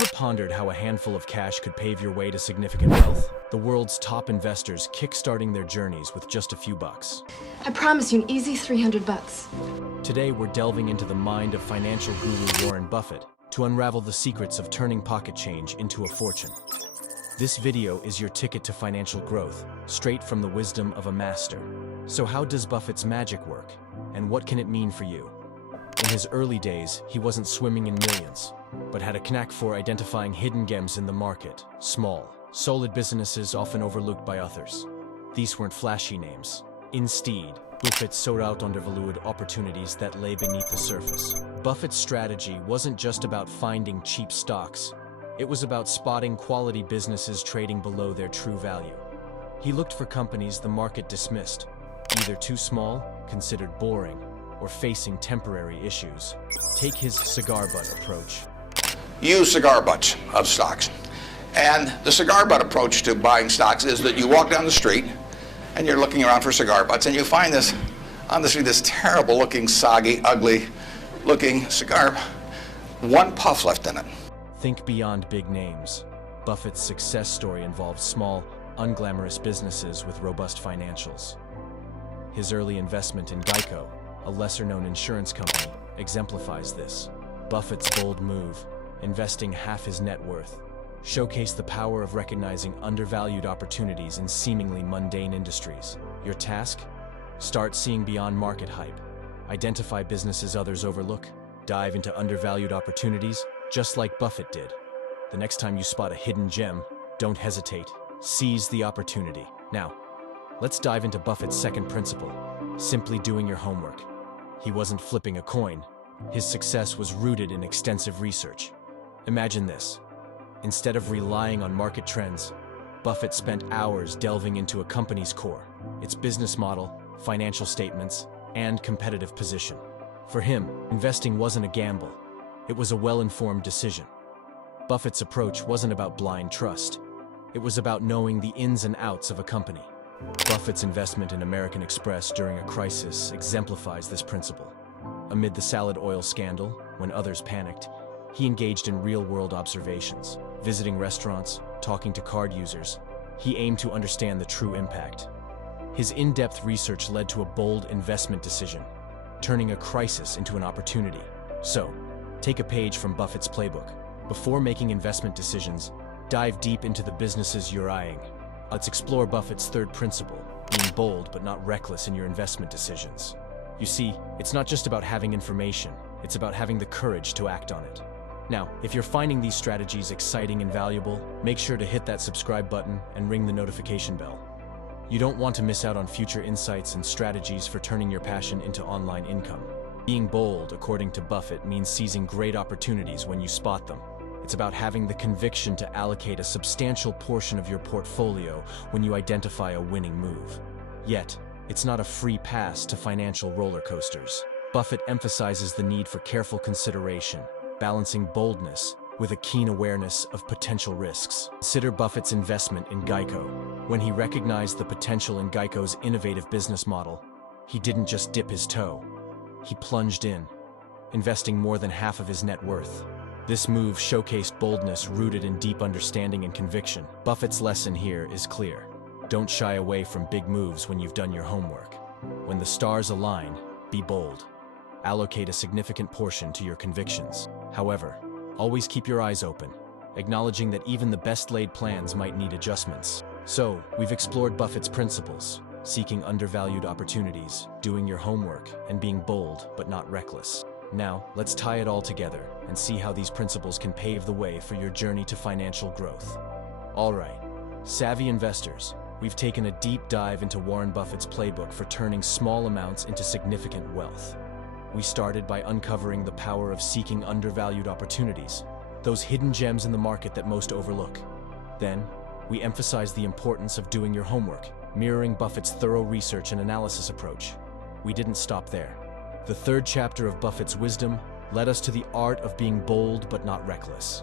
Ever pondered how a handful of cash could pave your way to significant wealth? The world's top investors kickstarting their journeys with just a few bucks. I promise you an easy 300 bucks. Today, we're delving into the mind of financial guru Warren Buffett to unravel the secrets of turning pocket change into a fortune. This video is your ticket to financial growth, straight from the wisdom of a master. So how does Buffett's magic work, and what can it mean for you? In his early days, he wasn't swimming in millions, but had a knack for identifying hidden gems in the market, small, solid businesses often overlooked by others. These weren't flashy names. Instead, Buffett sought out undervalued opportunities that lay beneath the surface. Buffett's strategy wasn't just about finding cheap stocks. It was about spotting quality businesses trading below their true value. He looked for companies the market dismissed, either too small, considered boring, or facing temporary issues. Take his cigar butt approach. Use cigar butts of stocks. And the cigar butt approach to buying stocks is that you walk down the street and you're looking around for cigar butts and you find this on the street, this terrible looking, soggy, ugly looking cigar, one puff left in it. Think beyond big names. Buffett's success story involved small, unglamorous businesses with robust financials. His early investment in Geico, a lesser-known insurance company, exemplifies this. Buffett's bold move, investing half his net worth, showcased the power of recognizing undervalued opportunities in seemingly mundane industries. Your task? Start seeing beyond market hype. Identify businesses others overlook. Dive into undervalued opportunities, just like Buffett did. The next time you spot a hidden gem, don't hesitate. Seize the opportunity. Now, let's dive into Buffett's second principle, simply doing your homework. He wasn't flipping a coin. His success was rooted in extensive research. Imagine this. Instead of relying on market trends, Buffett spent hours delving into a company's core, its business model, financial statements, and competitive position. For him, investing wasn't a gamble. It was a well-informed decision. Buffett's approach wasn't about blind trust. It was about knowing the ins and outs of a company. Buffett's investment in American Express during a crisis exemplifies this principle. Amid the salad oil scandal, when others panicked, he engaged in real-world observations, visiting restaurants, talking to card users. He aimed to understand the true impact. His in-depth research led to a bold investment decision, turning a crisis into an opportunity. So, take a page from Buffett's playbook. Before making investment decisions, dive deep into the businesses you're eyeing. Let's explore Buffett's third principle, being bold but not reckless in your investment decisions. You see, it's not just about having information, it's about having the courage to act on it. Now, if you're finding these strategies exciting and valuable, make sure to hit that subscribe button and ring the notification bell. You don't want to miss out on future insights and strategies for turning your passion into online income. Being bold, according to Buffett, means seizing great opportunities when you spot them. It's about having the conviction to allocate a substantial portion of your portfolio when you identify a winning move. Yet, it's not a free pass to financial roller coasters. Buffett emphasizes the need for careful consideration, balancing boldness with a keen awareness of potential risks. Consider Buffett's investment in Geico. When he recognized the potential in Geico's innovative business model, he didn't just dip his toe. He plunged in, investing more than half of his net worth. This move showcased boldness rooted in deep understanding and conviction. Buffett's lesson here is clear. Don't shy away from big moves when you've done your homework. When the stars align, be bold. Allocate a significant portion to your convictions. However, always keep your eyes open, acknowledging that even the best-laid plans might need adjustments. So, we've explored Buffett's principles, seeking undervalued opportunities, doing your homework, and being bold but not reckless. Now, let's tie it all together and see how these principles can pave the way for your journey to financial growth. All right, savvy investors, we've taken a deep dive into Warren Buffett's playbook for turning small amounts into significant wealth. We started by uncovering the power of seeking undervalued opportunities, those hidden gems in the market that most overlook. Then, we emphasized the importance of doing your homework, mirroring Buffett's thorough research and analysis approach. We didn't stop there. The third chapter of Buffett's wisdom led us to the art of being bold but not reckless.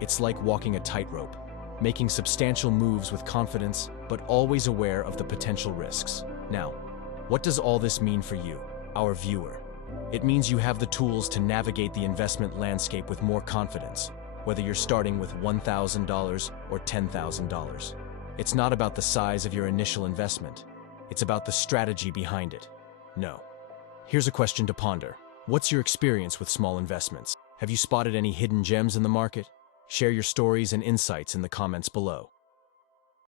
It's like walking a tightrope, making substantial moves with confidence but always aware of the potential risks. Now, what does all this mean for you, our viewer? It means you have the tools to navigate the investment landscape with more confidence, whether you're starting with $1,000 or $10,000. It's not about the size of your initial investment. It's about the strategy behind it. No. Here's a question to ponder. What's your experience with small investments? Have you spotted any hidden gems in the market? Share your stories and insights in the comments below.